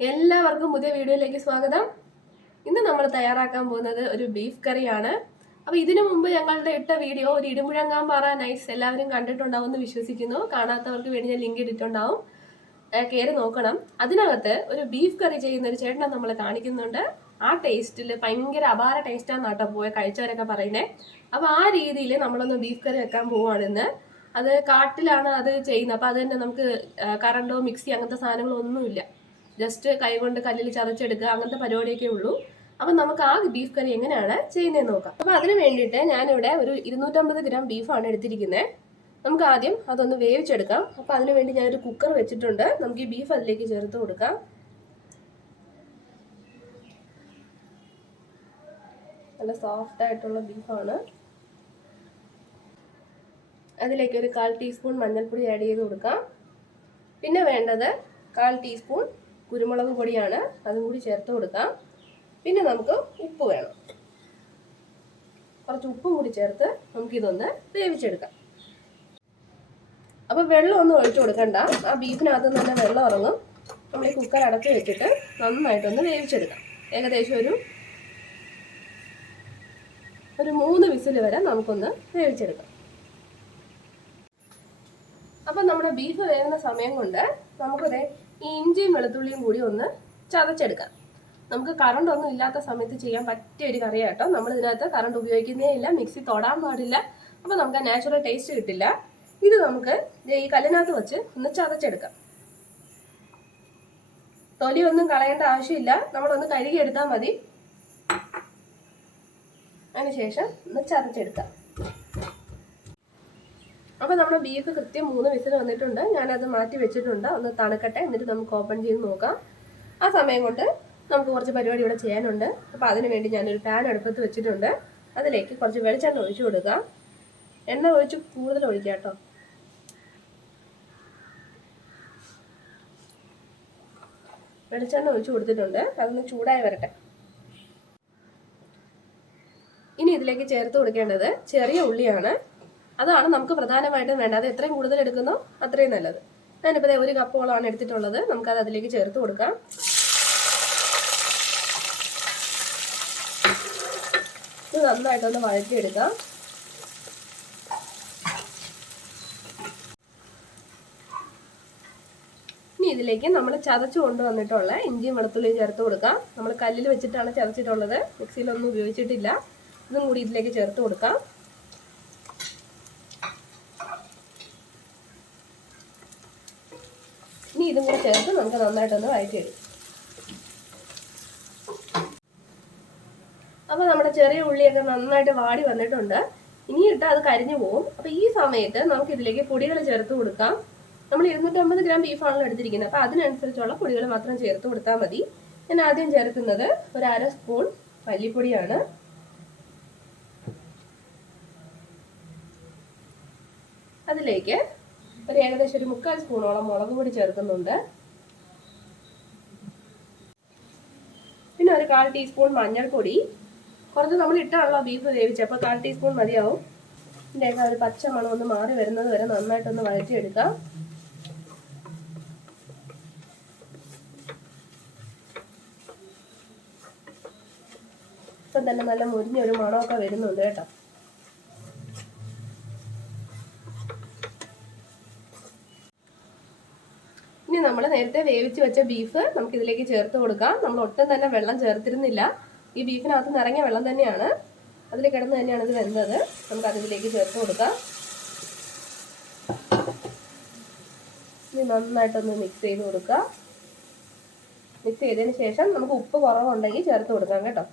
എല്ലാവർക്കും പുതിയ വീഡിയോയിലേക്ക് സ്വാഗതം. ഇന്ന് നമ്മൾ തയ്യാറാക്കാൻ പോകുന്നത് ഒരു ബീഫ് കറിയാണ്. അപ്പോൾ ഇതിനു മുമ്പ് ഞങ്ങളുടെ ഇട്ട വീഡിയോ ഒരു ഇടുമുഴങ്ങാമ്പാറ നൈസ് എല്ലാവരും കണ്ടിട്ടുണ്ടാവും എന്ന് വിശ്വസിക്കുന്നു. കാണാത്തവർക്ക് വേണ്ടി ഞാൻ ലിങ്ക് ഇട്ടിട്ടുണ്ടാവും, കയറി നോക്കണം. അതിനകത്ത് ഒരു ബീഫ് കറി ചെയ്യുന്ന ഒരു ചേട്ടനെ നമ്മൾ കാണിക്കുന്നുണ്ട്. ആ ടേസ്റ്റിൽ ഭയങ്കര അപാര ടേസ്റ്റാണ് കേട്ടോ പോയ കഴിച്ചവരൊക്കെ പറയുന്നത്. അപ്പോൾ ആ രീതിയിൽ നമ്മളൊന്ന് ബീഫ് കറി വെക്കാൻ പോവുകയാണെന്ന്. അത് കാട്ടിലാണ് അത് ചെയ്യുന്നത്. അപ്പോൾ അത് തന്നെ നമുക്ക് കറണ്ടോ മിക്സി അങ്ങനത്തെ സാധനങ്ങളോ ഒന്നുമില്ല. ജസ്റ്റ് കൈകൊണ്ട് കല്ലിൽ ചതച്ചെടുക്കുക, അങ്ങനത്തെ പരിപാടിയൊക്കെ ഉള്ളൂ. അപ്പം നമുക്ക് ആ ബീഫ് കറി എങ്ങനെയാണ് ചെയ്യുന്നതെന്ന് നോക്കാം. അപ്പം അതിന് വേണ്ടിയിട്ട് ഞാനിവിടെ ഒരു 250 ഗ്രാം ബീഫാണ് എടുത്തിരിക്കുന്നത്. നമുക്ക് ആദ്യം അതൊന്ന് വേവിച്ചെടുക്കാം. അപ്പം അതിന് വേണ്ടി ഞാനൊരു കുക്കർ വെച്ചിട്ടുണ്ട്. നമുക്ക് ഈ ബീഫ് അതിലേക്ക് ചേർത്ത് കൊടുക്കാം. നല്ല സോഫ്റ്റ് ആയിട്ടുള്ള ബീഫാണ്. അതിലേക്ക് ഒരു 1/4 ടീസ്പൂൺ മഞ്ഞൾപ്പൊടി ആഡ് ചെയ്ത് കൊടുക്കാം. പിന്നെ വേണ്ടത് 1/4 ടീസ്പൂൺ കുരുമുളക് പൊടിയാണ്, അതും കൂടി ചേർത്ത് കൊടുക്കാം. പിന്നെ നമുക്ക് ഉപ്പ് വേണം, കുറച്ച് ഉപ്പും കൂടി ചേർത്ത് നമുക്കിതൊന്ന് വേവിച്ചെടുക്കാം. അപ്പോൾ വെള്ളം ഒന്നും ഒഴിച്ചു കൊടുക്കണ്ട, ആ ബീഫിനകത്ത് തന്നെ വെള്ളം ഇറങ്ങും. നമ്മൾ ഈ കുക്കർ അടച്ച് വെച്ചിട്ട് നന്നായിട്ടൊന്ന് വേവിച്ചെടുക്കാം. ഏകദേശം ഒരു 3 വിസിൽ വരെ നമുക്കൊന്ന് വേവിച്ചെടുക്കാം. അപ്പം നമ്മുടെ ബീഫ് വേവുന്ന സമയം കൊണ്ട് നമുക്കത് ഈ ഇഞ്ചിയും വെളുത്തുള്ളിയും കൂടി ഒന്ന് ചതച്ചെടുക്കാം. നമുക്ക് കറണ്ട് ഒന്നും ഇല്ലാത്ത സമയത്ത് ചെയ്യാൻ പറ്റിയ ഒരു കറിയാണ് കേട്ടോ. നമ്മൾ ഇതിനകത്ത് കറണ്ട് ഉപയോഗിക്കുന്നേ ഇല്ല, മിക്സി തൊടാൻ പാടില്ല. അപ്പോൾ നമുക്ക് ആ നാച്ചുറൽ ടേസ്റ്റ് കിട്ടില്ല. ഇത് നമുക്ക് ഈ കല്ലിനകത്ത് വെച്ച് ഒന്ന് ചതച്ചെടുക്കാം. തൊലിയൊന്നും കളയേണ്ട ആവശ്യമില്ല, നമ്മളൊന്ന് കഴുകിയെടുത്താൽ മതി. അതിനുശേഷം ഒന്ന് ചതച്ചെടുക്കാം. അപ്പോൾ നമ്മുടെ ബീഫ് കൃത്യം 3 വിസിൽ വന്നിട്ടുണ്ട്. ഞാനത് മാറ്റി വെച്ചിട്ടുണ്ട്, ഒന്ന് തണുക്കട്ടെ, എന്നിട്ട് നമുക്ക് ഓപ്പൺ ചെയ്ത് നോക്കാം. ആ സമയം കൊണ്ട് നമുക്ക് കുറച്ച് പരിപാടി ഇവിടെ ചെയ്യാനുണ്ട്. അപ്പോൾ അതിന് വേണ്ടി ഞാനൊരു പാൻ അടുപ്പത്ത് വെച്ചിട്ടുണ്ട്. അതിലേക്ക് കുറച്ച് വെളിച്ചെണ്ണ ഒഴിച്ചു കൊടുക്കാം. എണ്ണ ഒഴിച്ച് കൂടുതൽ ഒഴിക്കാം കേട്ടോ. വെളിച്ചെണ്ണ ഒഴിച്ചു കൊടുത്തിട്ടുണ്ട്, അതൊന്ന് ചൂടായി വരട്ടെ. ഇനി ഇതിലേക്ക് ചേർത്ത് കൊടുക്കേണ്ടത് ചെറിയ ഉള്ളിയാണ്. അതാണ് നമുക്ക് പ്രധാനമായിട്ടും വേണ്ടത്. അത് എത്രയും കൂടുതൽ എടുക്കുന്നോ അത്രയും നല്ലത്. ഞാനിപ്പോൾ 1 കപ്പോളമാണ് എടുത്തിട്ടുള്ളത്. നമുക്കത് അതിലേക്ക് ചേർത്ത് കൊടുക്കാം. ഇത് നന്നായിട്ടൊന്ന് വഴറ്റിയെടുക്കാം. ഇനി ഇതിലേക്ക് നമ്മൾ ചതച്ചു കൊണ്ടുവന്നിട്ടുള്ള ഇഞ്ചിയും വെളുത്തുള്ളിയും ചേർത്ത് കൊടുക്കാം. നമ്മൾ കല്ലിൽ വെച്ചിട്ടാണ് ചതച്ചിട്ടുള്ളത്, മിക്സിയിലൊന്നും ഉപയോഗിച്ചിട്ടില്ല. ഇതും കൂടി ഇതിലേക്ക് ചേർത്ത് കൊടുക്കാം. ഇനി ഇതും കൂടെ ചേർത്ത് നമുക്ക് നന്നായിട്ടൊന്ന് വഴറ്റിയെടുക്കാം. അപ്പോൾ നമ്മുടെ ചെറിയ ഉള്ളിയൊക്കെ നന്നായിട്ട് വാടി വന്നിട്ടുണ്ട്. ഇനി ഇട്ടാൽ അത് കരിഞ്ഞു പോകും. അപ്പോൾ ഈ സമയത്ത് നമുക്ക് ഇതിലേക്ക് പൊടികൾ ചേർത്ത് കൊടുക്കാം. നമ്മൾ 250 ഗ്രാം ബീഫാണല്ലോ എടുത്തിരിക്കുന്നത്, അപ്പോൾ അതിനനുസരിച്ചുള്ള പൊടികൾ മാത്രം ചേർത്ത് കൊടുത്താൽ മതി. ഞാൻ ആദ്യം ചേർക്കുന്നത് ഒരു 1/2 സ്പൂൺ മല്ലിപ്പൊടിയാണ്. അതിലേക്ക് ഒരു ഏകദേശം ഒരു 3/4 സ്പൂണോളം മുളക് പൊടി ചേർക്കുന്നുണ്ട്. പിന്നെ ഒരു 1/4 ടീസ്പൂൺ മഞ്ഞൾപ്പൊടി. കുറച്ച് നമ്മൾ ഇട്ടാണല്ലോ ബീഫ് വേവിച്ചപ്പോൾ 1/4 ടീസ്പൂൺ മതിയാവും. ഇതിൻ്റെയൊക്കെ ഒരു പച്ച മണം ഒന്ന് മാറി വരുന്നത് വരെ നന്നായിട്ടൊന്ന് വഴറ്റിയെടുക്കാം. ഇപ്പം തന്നെ നല്ല മുരിഞ്ഞൊരു മണമൊക്കെ വരുന്നുണ്ട് കേട്ടോ. ഇനി നമ്മൾ നേരത്തെ വേവിച്ച് വെച്ച ബീഫ് നമുക്ക് ഇതിലേക്ക് ചേർത്ത് കൊടുക്കാം. നമ്മൾ ഒട്ടും തന്നെ വെള്ളം ചേർത്തിരുന്നില്ല, ഈ ബീഫിനകത്ത് നിറങ്ങിയ വെള്ളം തന്നെയാണ്, അതിൽ കിടന്ന് തന്നെയാണ് ഇത് വെന്തത്. നമുക്ക് അതിലേക്ക് ചേർത്ത് കൊടുക്കാം. ഇനി നന്നായിട്ടൊന്ന് മിക്സ് ചെയ്ത് കൊടുക്കുക. മിക്സ് ചെയ്തതിന് ശേഷം നമുക്ക് ഉപ്പ് കുറവുണ്ടെങ്കിൽ ചേർത്ത് കൊടുക്കാം കേട്ടോ.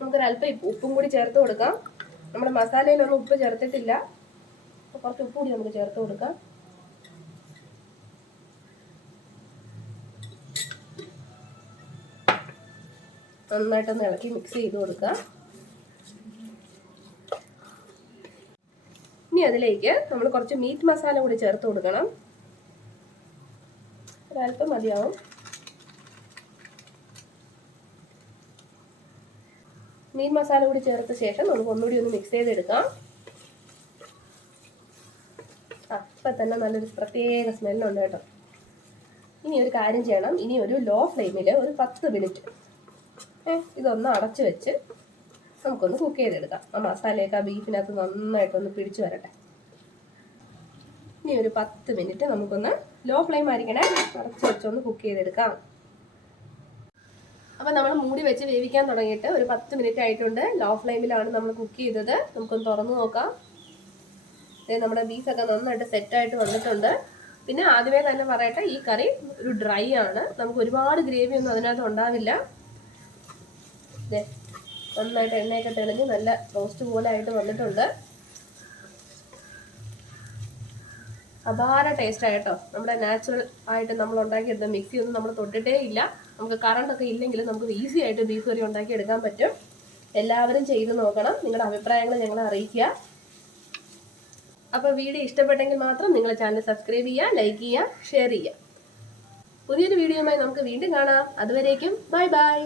നമുക്കൊരല്പം ഉപ്പും കൂടി ചേർത്ത് കൊടുക്കാം. നമ്മുടെ മസാലയിലൊന്നും ഉപ്പ് ചേർത്തിട്ടില്ല, കുറച്ച് ഉപ്പ് കൂടി നമുക്ക് ചേർത്ത് കൊടുക്കാം. നന്നായിട്ടൊന്ന് ഇളക്കി മിക്സ് ചെയ്ത് കൊടുക്കുക. ഇനി അതിലേക്ക് നമ്മൾ കുറച്ച് മീറ്റ് മസാല കൂടി ചേർത്ത് കൊടുക്കണം. ഒരല്പം മതിയാവും. മീറ്റ് മസാല കൂടി ചേർത്ത ശേഷം നമുക്ക് ഒന്നുകൂടി ഒന്ന് മിക്സ് ചെയ്തെടുക്കാം. അപ്പം തന്നെ നല്ലൊരു പ്രത്യേക സ്മെല്ലുണ്ട് കേട്ടോ. ഇനി ഒരു കാര്യം ചെയ്യണം, ഇനി ഒരു ലോ ഫ്ലെയിമിൽ ഒരു 10 മിനിറ്റ് ഇതൊന്ന് അടച്ചു വെച്ച് നമുക്കൊന്ന് കുക്ക് ചെയ്തെടുക്കാം. ആ മസാലയൊക്കെ ആ ബീഫിനകത്ത് നന്നായിട്ടൊന്ന് പിടിച്ചു വരട്ടെ. ഇനി ഒരു 10 മിനിറ്റ് നമുക്കൊന്ന് ലോ ഫ്ലെയിം ആയിരിക്കണേ, അടച്ചു വെച്ചൊന്ന് കുക്ക് ചെയ്തെടുക്കാം. അപ്പം നമ്മൾ മൂടി വെച്ച് വേവിക്കാൻ തുടങ്ങിയിട്ട് ഒരു 10 മിനിറ്റ് ആയിട്ടുണ്ട്. ലോ ഫ്ലെയിമിലാണ് നമ്മൾ കുക്ക് ചെയ്തത്. നമുക്കൊന്ന് തുറന്നു നോക്കാം. നമ്മുടെ ബീഫൊക്കെ നന്നായിട്ട് സെറ്റായിട്ട് വന്നിട്ടുണ്ട്. പിന്നെ ആദ്യമേ തന്നെ പറയട്ടെ, ഈ കറി ഒരു ഡ്രൈ ആണ്, നമുക്ക് ഒരുപാട് ഗ്രേവി ഒന്നും അതിനകത്ത് ഉണ്ടാവില്ല. നന്നായിട്ട് എണ്ണയൊക്കെ തെളിഞ്ഞ് നല്ല റോസ്റ്റ് പോലെ ആയിട്ട് വന്നിട്ടുണ്ട്. അപാര ടേസ്റ്റ് ആയിട്ടോ. നമ്മുടെ നാച്ചുറൽ ആയിട്ട് നമ്മൾ ഉണ്ടാക്കിയെടുത്ത മിക്സി ഒന്നും നമ്മൾ തൊട്ടിട്ടേ ഇല്ല. നമുക്ക് കറണ്ടൊക്കെ ഇല്ലെങ്കിലും നമുക്ക് ഈസി ആയിട്ട് ബീഫ് കറി ഉണ്ടാക്കി എടുക്കാൻ പറ്റും. എല്ലാവരും ചെയ്ത് നോക്കണം. നിങ്ങളുടെ അഭിപ്രായങ്ങൾ ഞങ്ങളെ അറിയിക്കുക. അപ്പോൾ വീഡിയോ ഇഷ്ടപ്പെട്ടെങ്കിൽ മാത്രം നിങ്ങൾ ചാനൽ സബ്സ്ക്രൈബ് ചെയ്യുക, ലൈക്ക് ചെയ്യുക, ഷെയർ ചെയ്യുക. പുതിയൊരു വീഡിയോയുമായി നമുക്ക് വീണ്ടും കാണാം. അതുവരേക്കും ബൈ ബൈ.